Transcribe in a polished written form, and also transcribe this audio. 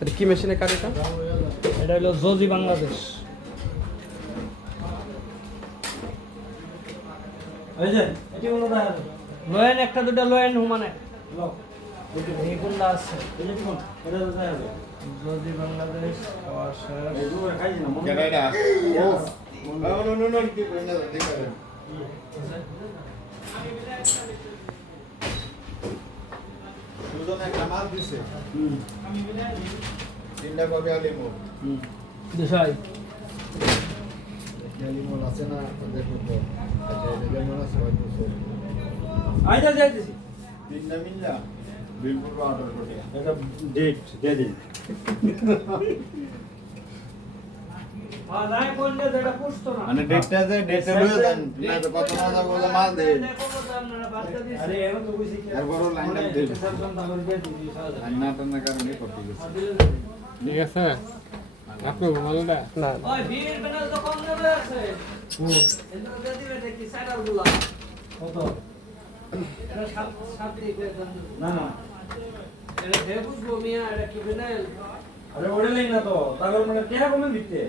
এটা কি মেশিনে কাটে এটা? এটা হলো জজি বাংলাদেশ। এই যে এটি হলো না লয়েন একটা দুটো লয়েন হুমানে লক এইগুলো আছে। এটা কি কোন এটা তো যায় জজি বাংলাদেশ খাওয়া শেষ। এই দুটো খাই না মন কেডাইডা ও নো নো কি কইনা দেখা দুজন একটা মাল দিছে তিনটা কবে আলিমো দেশাই আলিমো আছে না দেখো তো আচ্ছা যেমন আছে হয়তো সব আইতা যাইতেছি তিনটা মিল্লা বিলপুর অর্ডার করে এটা ডেট দিয়ে দিন আর নাই কোনটা যেটা পুষতো না। মানে ডেটটা যে ডেটে লয়ে দেন না তো কত না দাও বলে মাল দেন দেখো তো আপনারা বাচ্চা দিছে। আরে এখন তো কইছি কি আর বড় লাইন আপ দেন স্যামসাং দামের দিয়ে দিই সারা আর না তো না কারণে করতে গেছে ঠিক আছে আপনি মালটা না ওই বিয়ের বেনাল তো কম দামে আছে। এগুলো দিয়ে দিবে দেখি স্যান্ডেলগুলো। কত এটা সাত দিকে দাম। না না এটা হে বুঝবো মিয়া এটা কি বেনাল। আরে ওড়ে নেই না তো তাহলে মানে কে কমে দিতে